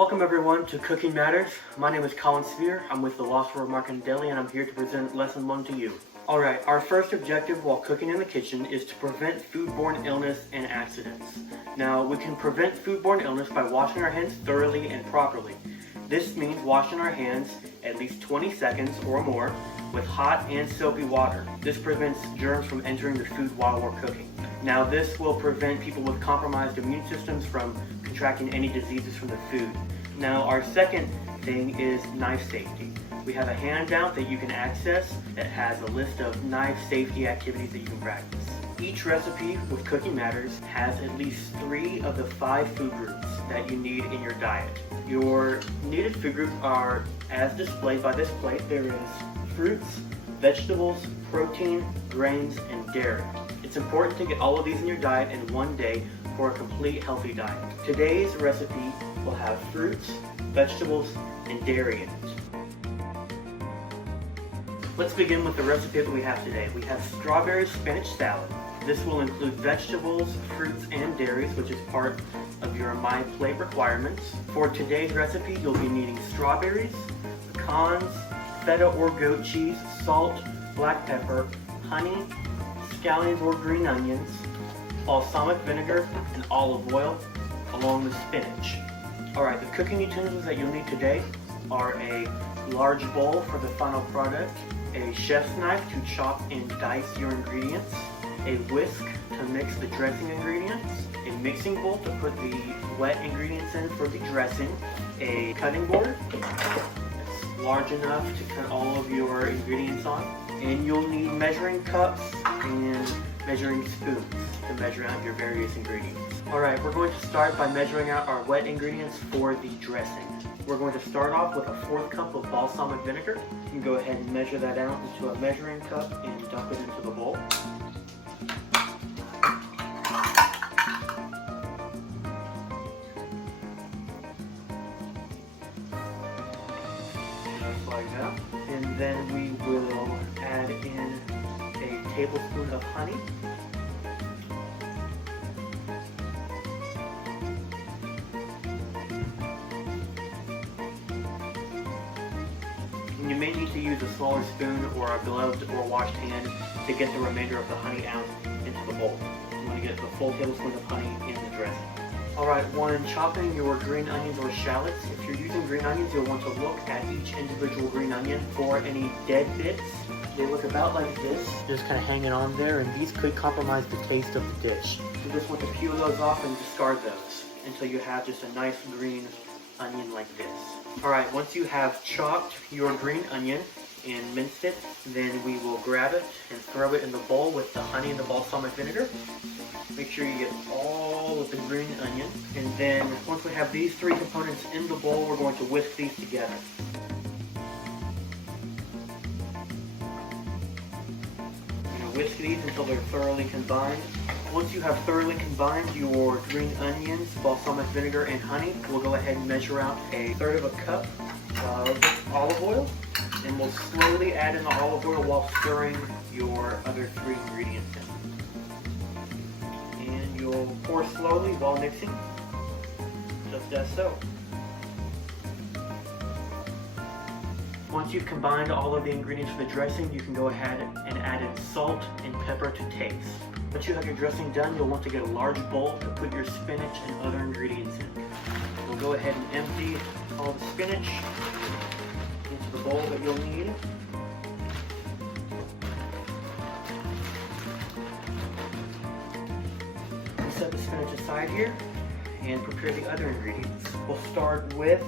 Welcome everyone to Cooking Matters. My name is Colin Spear. I'm with the Lost World Market Deli and I'm here to present lesson 1 to you. Alright, our first objective while cooking in the kitchen is to prevent foodborne illness and accidents. Now, we can prevent foodborne illness by washing our hands thoroughly and properly. This means washing our hands at least 20 seconds or more with hot and soapy water. This prevents germs from entering the food while we're cooking. Now, this will prevent people with compromised immune systems from contracting any diseases from the food. Now, our second thing is knife safety. We have a handout that you can access that has a list of knife safety activities that you can practice. Each recipe with Cooking Matters has at least 3 of the 5 food groups that you need in your diet. Your needed food groups are as displayed by this plate. There is fruits, vegetables, protein, grains, and dairy. It's important to get all of these in your diet in one day for a complete healthy diet. Today's recipe will have fruits, vegetables, and dairy in it. Let's begin with the recipe that we have today. We have strawberry spinach salad. This will include vegetables, fruits, and dairies, which is part of your My Plate requirements. For today's recipe, you'll be needing strawberries, pecans, feta or goat cheese, salt, black pepper, honey, scallions or green onions, balsamic vinegar, and olive oil, along with spinach. Alright, the cooking utensils that you'll need today are a large bowl for the final product, a chef's knife to chop and dice your ingredients, a whisk to mix the dressing ingredients, a mixing bowl to put the wet ingredients in for the dressing, a cutting board that's large enough to cut all of your ingredients on, and you'll need measuring cups and measuring spoons to measure out your various ingredients. Alright, we're going to start by measuring out our wet ingredients for the dressing. We're going to start off with a 1/4 cup of balsamic vinegar. You can go ahead and measure that out into a measuring cup and dump it into the bowl. Just like that. And then we will add in a tablespoon of honey. You may need to use a smaller spoon or a gloved or washed hand to get the remainder of the honey out into the bowl. You want to get the full tablespoon of honey in the dressing. Alright, when chopping your green onions or shallots, if you're using green onions, you'll want to look at each individual green onion for any dead bits. They look about like this, just kind of hanging on there, and these could compromise the taste of the dish. You just want to peel those off and discard those until you have just a nice green onion like this. Alright, once you have chopped your green onion and minced it, then we will grab it and throw it in the bowl with the honey and the balsamic vinegar. Make sure you get all of the green onion. And then once we have these 3 components in the bowl, we're going to whisk these together. Whisk these until they're thoroughly combined. Once you have thoroughly combined your green onions, balsamic vinegar, and honey, we'll go ahead and measure out a 1/3 of a cup of olive oil, and we'll slowly add in the olive oil while stirring your other 3 ingredients in. And you'll pour slowly while mixing, just as so. Once you've combined all of the ingredients for the dressing, you can go ahead and add in salt and pepper to taste. Once you have your dressing done, you'll want to get a large bowl to put your spinach and other ingredients in. We'll go ahead and empty all the spinach into the bowl that you'll need. We'll set the spinach aside here and prepare the other ingredients. We'll start with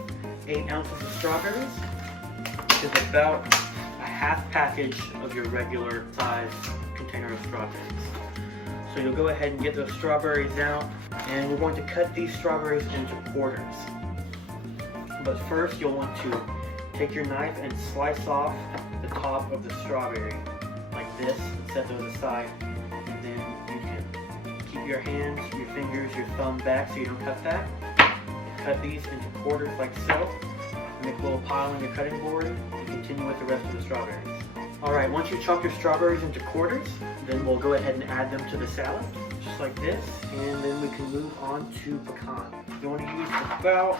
8 ounces of strawberries, which is about a half package of your regular size container of strawberries. So you'll go ahead and get those strawberries out, and we're going to cut these strawberries into quarters. But first you'll want to take your knife and slice off the top of the strawberry like this and set those aside. And then you can keep your hands, your fingers, your thumb back so you don't cut that. Cut these into quarters like so. Make a little pile on your cutting board and continue with the rest of the strawberries. Alright, once you chop your strawberries into quarters, then we'll go ahead and add them to the salad. just like this, and then we can move on to pecan. You want to use about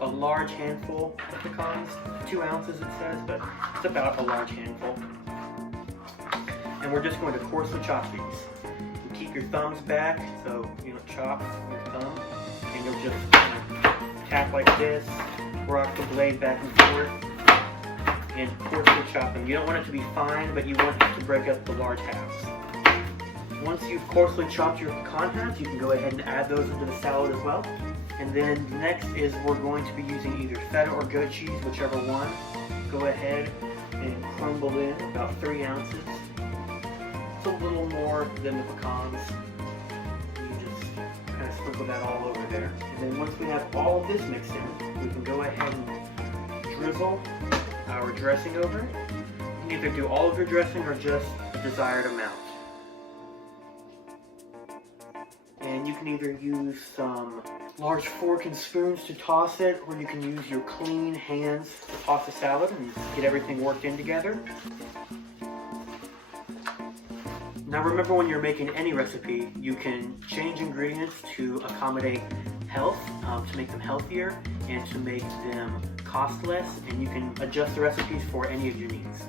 a large handful of pecans, 2 ounces it says, but it's about a large handful. And we're just going to coarsely chop these. You keep your thumbs back, so you don't chop your thumb, and you'll just tap like this, rock the blade back and forth, and coarsely chop them. You don't want it to be fine, but you want it to break up the large halves. Once you've coarsely chopped your pecan halves, you can go ahead and add those into the salad as well. And then next is we're going to be using either feta or goat cheese, whichever one. Go ahead and crumble in about 3 ounces. It's a little more than the pecans. You just kind of sprinkle that all over there. And then once we have all of this mixed in, we can go ahead and drizzle our dressing over. You can either do all of your dressing or just the desired amount. And you can either use some large fork and spoons to toss it, or you can use your clean hands to toss the salad and get everything worked in together. Now remember, when you're making any recipe, you can change ingredients to accommodate health, to make them healthier, and to make them cost less, and you can adjust the recipes for any of your needs.